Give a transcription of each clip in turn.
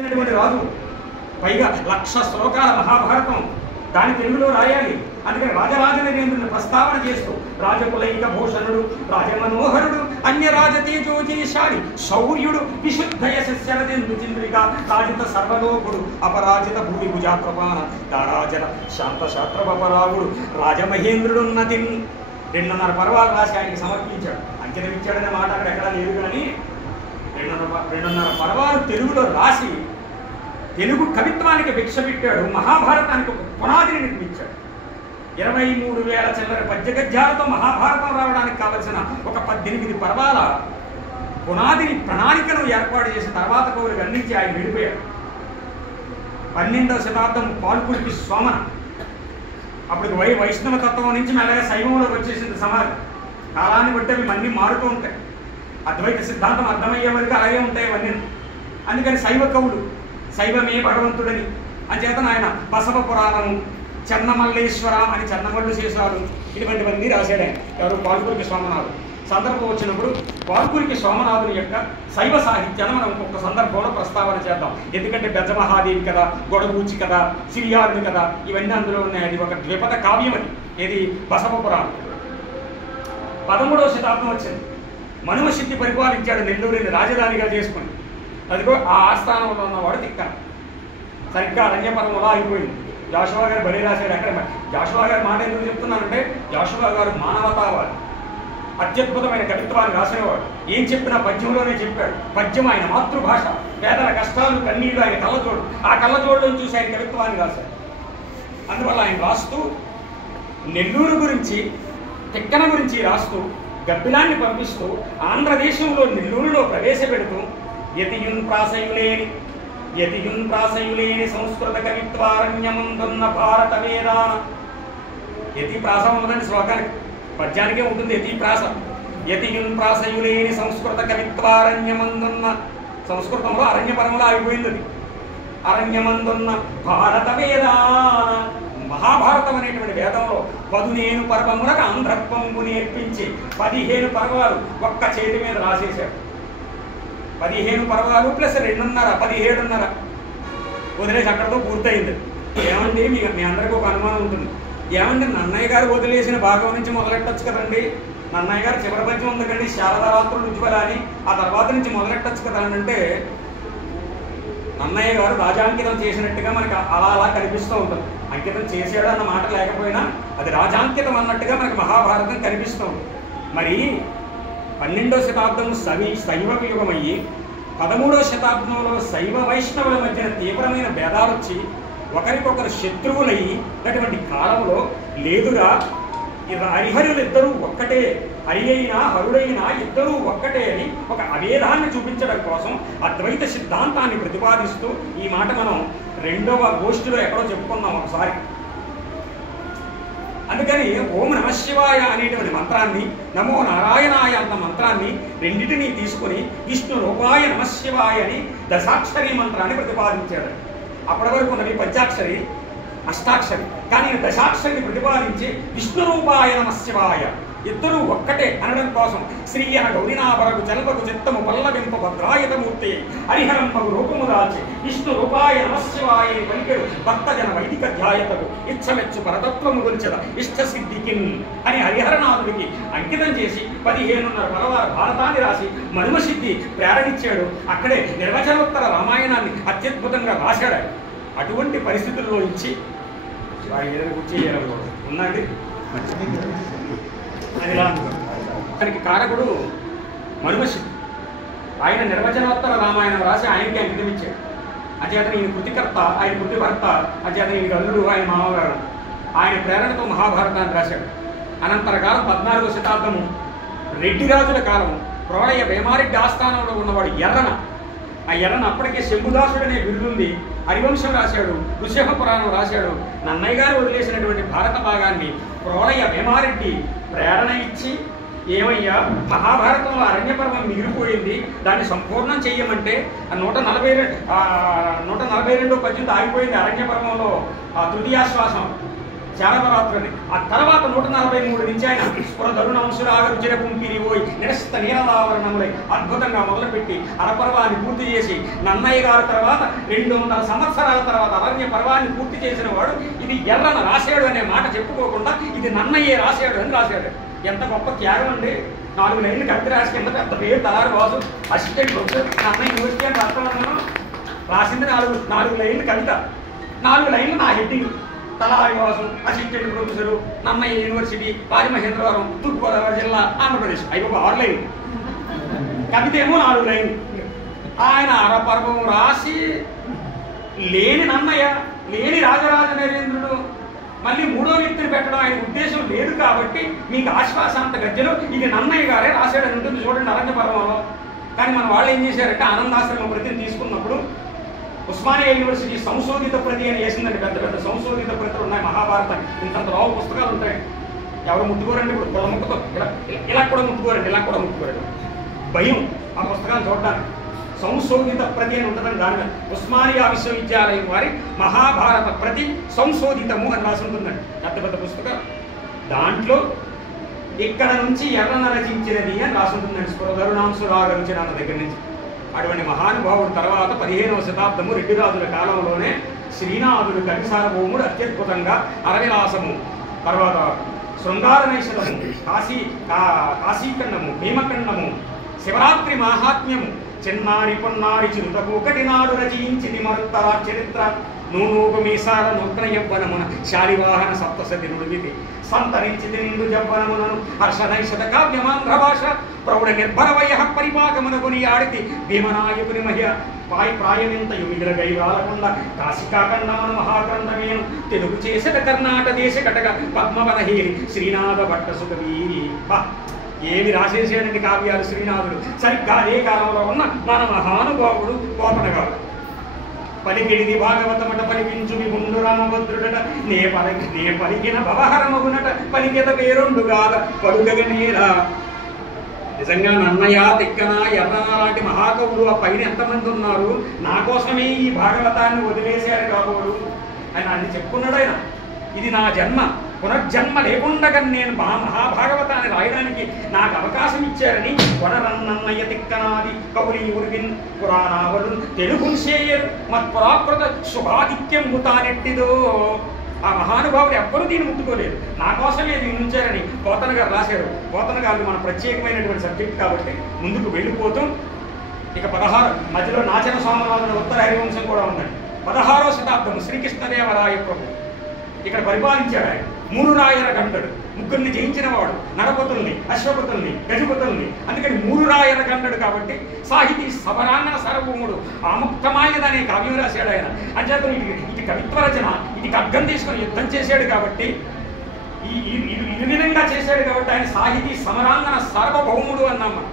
రాదు. పైగా 1,00,000 శ్లోకాల మహాభారతం దాని తెలుగులో రాయాలి. అందుకని రాజరాజనరేంద్రుని ప్రస్తావన చేస్తూ రాజకులైక భూషణుడు, రాజమనోహరుడు, అన్యరాజతేజోజీశాలి, శౌర్యుడు, విశుద్ధ యశస్యరదెందు చంద్రిక, రాజిత సర్వలోకుడు, అపరాజిత భూమి భుజాకృపాన, దారాజన శాంత శాస్త్రపరాగుడు, రాజమహేంద్రుడున్నతి 2.5 పర్వాలు రాసి ఆయనకి సమర్పించాడు. అంకితం ఇచ్చాడనే మాట అక్కడ ఎక్కడా లేదు, కానీ 2.5 పర్వాలు తెలుగులో రాసి తెలుగు కవిత్వానికి భిక్ష పెట్టాడు. మహాభారతానికి ఒక పునాదిని నిర్మించాడు. 23,000 చిల్లర పద్యగద్యాలతో మహాభారతం రావడానికి కావలసిన ఒక 18 పర్వాల పునాదిని ప్రణాళికను ఏర్పాటు చేసిన తర్వాత కవులకు అందించి ఆయన విడిపోయాడు. 12వ శతాబ్దం పాల్పురికి సోమన. అప్పుడు వైష్ణవ తత్వం నుంచి మెల్లగా శైవంలోకి వచ్చేసింది సమాజం. కాలాన్ని బట్టి అవి అన్నీ మారుతూ ఉంటాయి. అద్వైత సిద్ధాంతం అర్థమయ్యే వరకు అలాగే ఉంటాయి అవన్నీ. అందుకని శైవ కవులు శైవమే భగవంతుడని అంచేతన ఆయన బసవ పురాణము, చెన్నమల్లేశ్వర అని చెన్నమల్లు చేశారు, ఇటువంటివన్నీ రాశాడు ఆయన. ఎవరు? పాల్పురికి సోమనాథుడు. సందర్భం వచ్చినప్పుడు పాల్పురికి సోమనాథుని యొక్క శైవ సాహిత్యాన్ని మనం ఒక్కొక్క సందర్భంలో ప్రస్తావన చేద్దాం. ఎందుకంటే బెజమహాదేవి కదా, గొడగూచి కదా, సిరియారుని కదా, ఇవన్నీ అందులో ఉన్నాయి. అది ఒక ద్విపద కావ్యం. అది ఏది? బసవ పురాణం. 13వ శతాబ్దం వచ్చింది. మనుమసిద్ధి పరిపాలించాడు నెల్లూరుని రాజధానిగా చేసుకుని. అదిగో ఆ ఆస్థానంలో ఉన్నవాడు తిక్క. సరిగ్గా అరణ్యపర్వంలో అయిపోయింది. జాషువా గారు బలి రాశాడు. అక్కడ జాషువా గారి మాట ఎందుకు చెప్తున్నానంటే, జాషువా గారు మానవతావాది, అత్యద్భుతమైన కవిత్వాన్ని రాసేవాడు. ఏం చెప్పినా పద్యంలోనే చెప్పాడు. పద్యం ఆయన మాతృభాష. పేదల కష్టాలు, కన్నీళ్లు ఆయన కళ్ళజోడు. ఆ కళ్ళజోడులో చూసి ఆయన కవిత్వాన్ని రాశాడు. అందువల్ల ఆయన రాస్తూ నెల్లూరు గురించి, తిక్కన గురించి రాస్తూ గబ్బిలాన్ని పంపిస్తూ ఆంధ్రదేశంలో నెల్లూరులో ప్రవేశపెడుతూ యతియున్ ప్రాసయులేని సంస్కృత కవిత్వారణ్యముందున్న భారత వేదాన. యతి ప్రాస ఉన్నదండి శ్లోకానికి, పద్యానికే ఉంటుంది యతి ప్రాస. యతియున్ ప్రాసయులేని సంస్కృత కవిత్వారణ్యమందున్న, సంస్కృతంలో అరణ్యపరంలో ఆగిపోయింది. అరణ్యమందున్న భారత వేదాన. మహాభారతం అనేటువంటి వేదంలో 15 పర్వములకు ఆంధ్రత్వంపు నేర్పించి 15 పర్వాలు ఒక్క చేతి మీద రాసేశాడు. 15 పర్వాలు ప్లస్ 2.5 17.5 వదిలేసి అక్కడితో పూర్తయింది. ఏమండి మీ అందరికీ ఒక అనుమానం ఉంటుంది. ఏమండి నన్నయ్య గారు వదిలేసిన భాగం నుంచి మొదలెట్టచ్చు కదండి, నన్నయ్య గారు చివరి పద్యం ఉంది కండి శారదారాత్రులు ఉజ్వలని, ఆ తర్వాత నుంచి మొదలెట్టచ్చు కదా అని అంటే, నన్నయ్య గారు రాజాంకితం చేసినట్టుగా మనకి అలా కనిపిస్తూ ఉంటుంది. అంకితం చేసాడు అన్న మాట లేకపోయినా అది రాజాంకితం అన్నట్టుగా మనకి మహాభారతం కనిపిస్తూ ఉంటుంది. మరి 12వ శతాబ్దం శైవ యుగమయ్యి 13వ శతాబ్దంలో శైవ వైష్ణవుల మధ్యన తీవ్రమైన భేదాలు వచ్చి ఒకరికొకరు శత్రువులయ్యి అటువంటి కాలంలో లేదురా, హరిహరులు ఇద్దరూ ఒక్కటే, హరి అయినా హరుడైనా ఇద్దరూ ఒక్కటే అని ఒక అభేదాన్ని చూపించడం కోసం అద్వైత సిద్ధాంతాన్ని ప్రతిపాదిస్తూ ఈ మాట మనం 2వ గోష్ఠిలో ఎక్కడో చెప్పుకున్నాం ఒకసారి. అందుకని ఓం నమశివాయ అనేటువంటి మంత్రాన్ని, నమో నారాయణాయ అన్న మంత్రాన్ని రెండింటినీ తీసుకుని విష్ణు రూపాయ నమశివాయ అని దశాక్షరి మంత్రాన్ని ప్రతిపాదించాడు. అప్పటి వరకు ఉన్నవి పంచాక్షరి, అష్టాక్షరి. కానీ దశాక్షరిని ప్రతిపాదించి విష్ణు రూపాయ నమశివాయ ఇద్దరూ ఒక్కటే అనడం కోసం శ్రీయ గౌరినాభరకు జల్పకు చిత్తము పల్లవింప భద్రాయుధమూర్తి హరిహరంపకు రూపము దాల్చి విష్ణు రూపాయ నమశివాయ పలికెడు భక్తజన వైదిక ధ్యాయతకు ఇచ్చమెచ్చు పరతత్వము గురించద ఇష్టసిద్ధికిన్ అని హరిహరనాథుడికి అంకితం చేసి 15.5 పర్వాల భారతాన్ని రాసి మనుమసిద్ధి ప్రేరణించాడు. అక్కడే నిర్వచనోత్తర రామాయణాన్ని అత్యద్భుతంగా రాశాడు. అటువంటి పరిస్థితుల్లో నుంచి ఉందండి అది దానికి కారకుడు మనుమసిద్ధి. ఆయన నిర్వచనోత్తర రామాయణం రాసి ఆయనకి అంకితం ఇచ్చాడు. అంచేతను ఈయన కృతికర్త, ఆయన కృతిభర్త, అంచేతను ఈయన అల్లుడు, ఆయన మామగారు. ఆయన ప్రేరణతో మహాభారతాన్ని రాశాడు. అనంతర కాలం 14వ శతాబ్దము రెడ్డి రాజుల కాలం. ప్రోడయ్య వేమారెడ్డి ఆస్థానంలో ఉన్నవాడు ఎర్రన. ఆ ఎర్రన అప్పటికే శంభుదాసుడు అనే బిరుదుంది. హరివంశం రాశాడు, ఋషభ పురాణం రాశాడు. నన్నయ్య గారు వదిలేసినటువంటి భారత భాగాన్ని ప్రోడయ్య వేమారెడ్డి ప్రేరణ ఇచ్చి, ఏమయ్యా మహాభారతంలో అరణ్యపర్వం మిగిలిపోయింది, దాన్ని సంపూర్ణం చెయ్యమంటే 142 పద్యంతో ఆగిపోయింది. అరణ్యపర్వంలో తృతీయాశ్వాసం శారదరాత్రుని. ఆ తర్వాత 143 నుంచి ఆయన స్ఫురధరుణంశురాగరుచిర కుంపిరి పోయి నిరస్త నీలలావరణములై అద్భుతంగా మొదలుపెట్టి అరపర్వాన్ని పూర్తి చేసి నన్నయ్య గారి తర్వాత 200 సంవత్సరాల తర్వాత అరణ్య పర్వాన్ని పూర్తి చేసిన వాడు ఇది ఎర్రన రాశాడు అనే మాట చెప్పుకోకుండా ఇది నన్నయ్యే రాశాడు అని రాశాడు. ఎంత గొప్ప త్యాగం అండి. 4 లైన్లు కవిత రాసి కింద పెద్ద పేరు Talari Basu assistant professor Nannaya university అని రాస్తాను. రాసింది 4 లైన్లు కవిత, 4 లైన్లు నా heading. Talari Vasu assistant professor, Nannaya university, Rajamahendravaram, Thoorpu Godavari జిల్లా, ఆంధ్రప్రదేశ్. అయిపోయి 6 లైన్లు. కవిత ఏమో 4 లైన్లు. ఆయన అరపర్వం రాసి లేని నన్నయ్య, లేని రాజరాజ నరేంద్రుడు మళ్ళీ 3వ వ్యక్తిని పెట్టడం ఆయన ఉద్దేశం లేదు కాబట్టి మీకు ఆశ్వాసాంత గద్యలో ఇది నన్నయ్య గారే రాశాడని ఉంటుంది చూడండి అరణ్య పర్వంలో. కానీ మన వాళ్ళు ఏం చేశారంటే ఆనందాశ్రమ ప్రతిని తీసుకున్నప్పుడు ఉస్మానియా యూనివర్సిటీ సంశోధిత ప్రతి అని వేసిందండి. పెద్ద పెద్ద సంశోధిత ప్రతులు ఉన్నాయి. మహాభారతం ఇంతంత రావు పుస్తకాలు ఉంటాయి. ఎవరు ముట్టుకోరండి. ఇప్పుడు కులముక్కతో ఇలా కూడా ముట్టుకోరండి, ఇలా కూడా ముట్టుకోరండి. భయం ఆ పుస్తకాలు చూడడానికి. సంశోధిత ప్రతి అని ఉంటుందని దాని ఉస్మానియా విశ్వవిద్యాలయం వారి మహాభారత ప్రతి సంశోధితము అని రాసి ఉంటుందండి. పెద్ద పెద్ద పుస్తకాలు. దాంట్లో ఇక్కడ నుంచి ఎర్రన రచించినది అని రాసి ఉంటుందండి. స్ఫురధరుణాంశురాగరుచిన అన్న దగ్గర నుంచి. అటువంటి మహానుభావుడు తర్వాత 15వ శతాబ్దము రెడ్డి రాజుల కాలంలోనే శ్రీనాథుడు కవి సార్వభౌముడు అత్యద్భుతంగా అరవిలాసము, తర్వాత శృంగార నైషధము, కాశీఖండము, భీమఖండము, శివరాత్రి మాహాత్మ్యము, చిన్నారి పొన్నారి చిరుతకు ఒకటి నాడు రచయించింది మరుత్తరా చరిత్ర, నూనూపు మీసాల నూతన యవ్వనమున శాలివాహన సప్తసతి నుడివిది సంతరించిది నిండు జవ్వనమునను హర్షనైషద కావ్యమాంధ్ర భాష ప్రౌఢ నిర్భర వయ పరిపాకమునకుని ఆడితి భీమనాయకుని మహ్య ప్రాయమింత యుమిగిల గైరాలకుండా కాశికాఖండమన మహాగ్రంథమేను తెలుగు చేసెద కర్ణాట దేశ కటక పద్మవనహేరి శ్రీనాథ భట్ట సుఖవీరి. ఏమి రాసేసాడండి కావ్యాలు శ్రీనాథుడు. సరిగ్గా అదే కాలంలో ఉన్న మన మహానుభావుడు పోతన గారు. పలికిడిది భాగవతమట పలికించు విముండు రామభద్రుడట నే పలికిన భవహరమగునట పలికిత పేరొండుగాల పలుకగనేరా. నిజంగా నన్నయ్య, తిక్కన, ఎర్రన లాంటి మహాకవులు ఆ పైన ఎంతమంది ఉన్నారు. నా కోసమే ఈ భాగవతాన్ని వదిలేశాడు కాబోడు అని అన్ని చెప్పుకున్నాడు ఆయన. ఇది నా జన్మ, పునర్జన్మ లేకుండగా నేను మహాభాగవతాన్ని రాయడానికి నాకు అవకాశం ఇచ్చారని కొనరన్నయ్య తిక్కనాది కౌలి ఉరిగిన్ పురాణావలు తెలుగు చేయరు మత్పురాకృత శుభాదిత్యం తానెట్టిదో. ఆ మహానుభావుడు ఎవ్వరూ దీన్ని ముట్టుకోలేదు. నా కోసమే దీన్ని ఉంచారని పోతన గారు రాశారు. పోతన గారు మన ప్రత్యేకమైనటువంటి సబ్జెక్ట్ కాబట్టి ముందుకు వెళ్ళిపోతూ ఇక 16 మధ్యలో నాచన సోమనాథుని ఉత్తర హరివంశం కూడా ఉందండి. 16వ శతాబ్దం శ్రీకృష్ణదేవరాయ ప్రభు ఇక్కడ పరిపాలించాడు. ఆయన 3 రాయల గంటడు, ముగ్గురిని జయించిన వాడు, నరపతుల్ని, అశ్వపతుల్ని, గజపతుల్ని. అందుకని 3 రాయల గంటడు కాబట్టి సాహితీ సమరాంగణ సార్వభౌముడు. ఆముక్తమాయదనే కావ్యం రాశాడు ఆయన. అంచేత ఇది కవిత్వ రచన, ఇది ఖడ్గం తీసుకొని యుద్ధం చేశాడు కాబట్టి ఈ విధంగా చేశాడు కాబట్టి ఆయన సాహితీ సమరాంగణ సార్వభౌముడు అన్నాం మనం.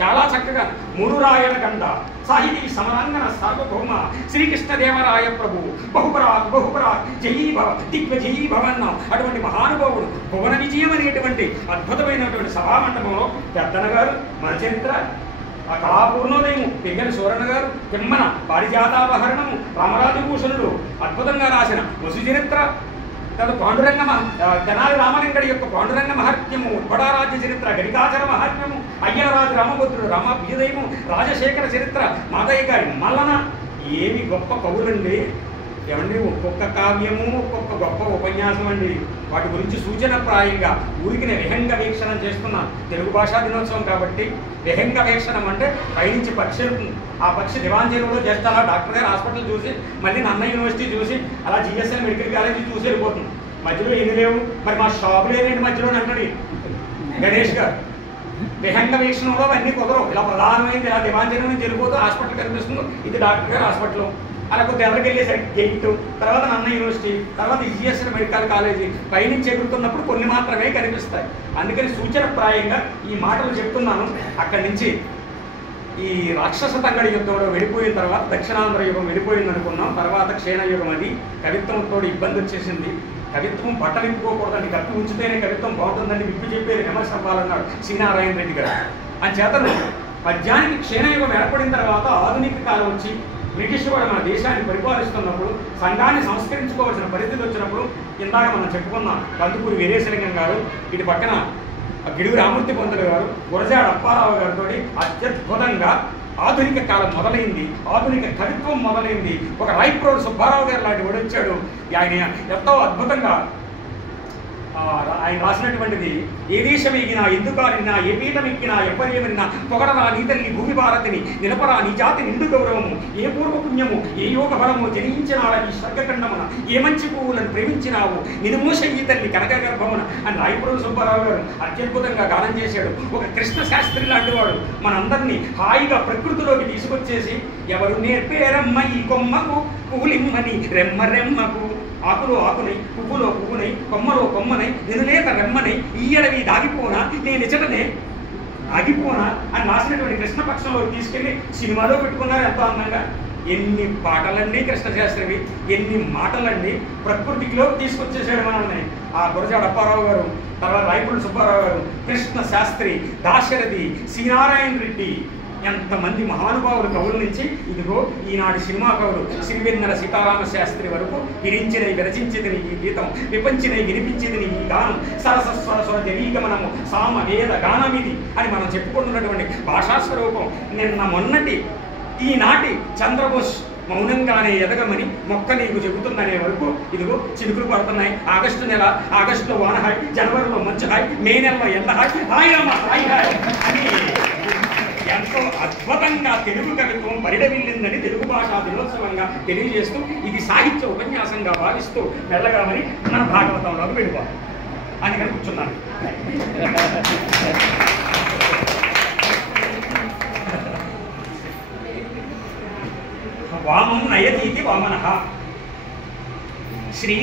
చాలా చక్కగా 3 రాయల గంట సాహితీ సమరాంగణ సార్వభౌమ శ్రీకృష్ణదేవరాయ ప్రభు బహుపరాగ్ జయీ భవ దిగ్విజయీ భవ అన్నాం. అటువంటి మహానుభావుడు భువన విజయం అనేటువంటి అద్భుతమైనటువంటి సభామండపంలో పెద్దన గారు మన చరిత్ర, ఆ కళాపూర్ణోదయము పెంగళి సూరణ గారు, తిమ్మన పారిజాతాపహరణము, రామరాజభూషణుడు అద్భుతంగా రాసిన వసు చరిత్ర, పాండురంగ తెనాలి రామలింగడి యొక్క పాండురంగ మహాత్మ్యము, ఉద్భడారాజ్య చరిత్ర, గణికాచర మహాత్మ్యము, అయ్యలరాజు రామభద్రుడు, రామాభ్యుదయము, రాజశేఖర చరిత్ర, మాదయ్య గారి మల్లన. ఏమి గొప్ప కవులండి ఏమండి. ఒక్కొక్క కావ్యము ఒక్కొక్క గొప్ప ఉపన్యాసం అండి. వాటి గురించి సూచనప్రాయంగా ఊరికి నేను విహంగ వీక్షణం చేస్తున్నాను. తెలుగు భాషా దినోత్సవం కాబట్టి విహంగ వీక్షణం అంటే పైనుంచి పక్షి ఆ పక్షి దివాంజీలో జస్ట్ అలా డాక్టర్ గారు హాస్పిటల్ చూసి మళ్ళీ నన్నయ్య యూనివర్సిటీ చూసి అలా జిఎస్ఎల్ మెడికల్ కాలేజీ చూసి వెళ్ళిపోతుంది. మధ్యలో ఏమి లేవు, మరి మా షాపు లేదండి మధ్యలో అంటాడు గణేష్ గారు. విహంగ వీక్షణంలో అవన్నీ కుదరవు. ఇలా ప్రధానమైంది ఇలా దివాంజీ నుంచి వెళ్ళిపోతూ హాస్పిటల్ కనిపిస్తుంది. ఇది డాక్టర్ గారు హాస్పిటల్. అలా కొద్ది ఎవరికి వెళ్ళేసరికి గెయిట్, తర్వాత నన్నయ్య యూనివర్సిటీ, తర్వాత జిఎస్ఎల్ మెడికల్ కాలేజీ పైనుంచి ఎగురుతున్నప్పుడు కొన్ని మాత్రమే కనిపిస్తాయి. అందుకని సూచనప్రాయంగా ఈ మాటలు చెప్తున్నాను. అక్కడి నుంచి ఈ రాక్షస తంగడి యుద్ధంలో వెళ్ళిపోయిన తర్వాత దక్షిణాంధ్ర యుగం వెళ్ళిపోయింది అనుకున్నాం. తర్వాత క్షీణయుగం. అది కవిత్వంతో ఇబ్బంది వచ్చేసింది. కవిత్వం బట్టలింపుకోకూడదండి, కప్పి ఉంచితేనే కవిత్వం బాగుంటుందండి విప్పి చెప్పేది విమర్శ అవ్వాలన్నాడు శ్రీనారాయణ రెడ్డి గారు. అని చేతను పద్యానికి క్షీణయుగం ఏర్పడిన తర్వాత ఆధునిక కాలం వచ్చి బ్రిటిష్ వాడు మన దేశాన్ని పరిపాలిస్తున్నప్పుడు సంఘాన్ని సంస్కరించుకోవాల్సిన పరిస్థితి వచ్చినప్పుడు ఇందాక మనం చెప్పుకున్నాం కందుకూరి వీరేశలింగం గారు, ఇటు పక్కన గిడుగు రామూర్తి పంతులు గారు, గురజాడ అప్పారావు గారితో అత్యద్భుతంగా ఆధునిక కాలం మొదలైంది, ఆధునిక కవిత్వం మొదలైంది. ఒక రాయప్రోడ్ సుబ్బారావు గారు లాంటి వాడు వచ్చాడు. ఆయన ఎంతో అద్భుతంగా ఆయన రాసినటువంటిది ఏ దేశం ఎగినా ఎందుకారినా ఏ పీఠం ఎక్కినా ఎవ్వరేమన్నా పొగడరా నీ తల్లి భూమి భారతిని నిలపరా నీ జాతి నిండు గౌరవము ఏ పూర్వపుణ్యము ఏ యోగ బలము జనించినాడని స్వర్గఖండమున ఏ మంచి పువ్వులను ప్రేమించినావు నినుమూష ఈ తల్లి కనక గర్భమున అని రాయపురం సుబ్బారావు గారు అత్యద్భుతంగా గానం చేశాడు. ఒక కృష్ణ శాస్త్రి లాంటి వాడు మనందరినీ హాయిగా ప్రకృతిలోకి తీసుకొచ్చేసి ఎవరు నేర్పేరమ్మ ఈ కొమ్మకు పూలిమ్మని రెమ్మ రెమ్మకు ఆకులో ఆకునై పువ్వులో పువ్వునై కొమ్మలో కొమ్మనై నిరులేత రెమ్మనై ఈ అడవి దాగిపోనా నేను నిజటనే ఆగిపోనా అని రాసినటువంటి కృష్ణపక్షంలో తీసుకెళ్లి సినిమాలో పెట్టుకున్నారు. ఎంతో అందంగా ఎన్ని పాటలన్నీ కృష్ణశాస్త్రివి, ఎన్ని మాటలన్నీ ప్రకృతిలో తీసుకొచ్చేసాడు మనల్ని. ఆ గురజాడ అప్పారావు గారు, తర్వాత రాయపూడి సుబ్బారావు గారు, కృష్ణ శాస్త్రి, దాశరథి, శ్రీనారాయణ రెడ్డి, ఎంతమంది మహానుభావులు కవుల నుంచి ఇదిగో ఈనాడు సినిమా కవులు సిరివెన్నెల సీతారామ శాస్త్రి వరకు విరించినై విరచించిదని ఈ గీతం, విపంచినై వినిపించిదని ఈ గానం, సరసస్వర జలీగమనము సామ వేద గానమిది అని మనం చెప్పుకుంటున్నటువంటి భాషా స్వరూపం. నిన్న మొన్నటి ఈనాటి చంద్రబోస్ మౌనంగానే ఎదగమని మొక్క నీకు చెబుతుందనే వరకు ఇదిగో చినుకులు పడుతున్నాయి. ఆగస్టు నెల, ఆగస్టులో వాన హాయ్, జనవరిలో మంచు హాయ్, మే నెలలో ఎండ హాయ్, హాయమ్మ హాయ్ హాయ్ అని ఎంతో అద్భుతంగా తెలుగు కవిత్వం పరిడవిల్లిందని తెలుగు భాషా దినోత్సవంగా తెలియజేస్తూ ఇది సాహిత్య ఉపన్యాసంగా భావిస్తూ వెళ్ళగామని మన భాగవతంలోకి వెళ్ళిపోవాలి అని కానీ కూర్చున్నాను. వామం నయతీతి వామనః శ్రీ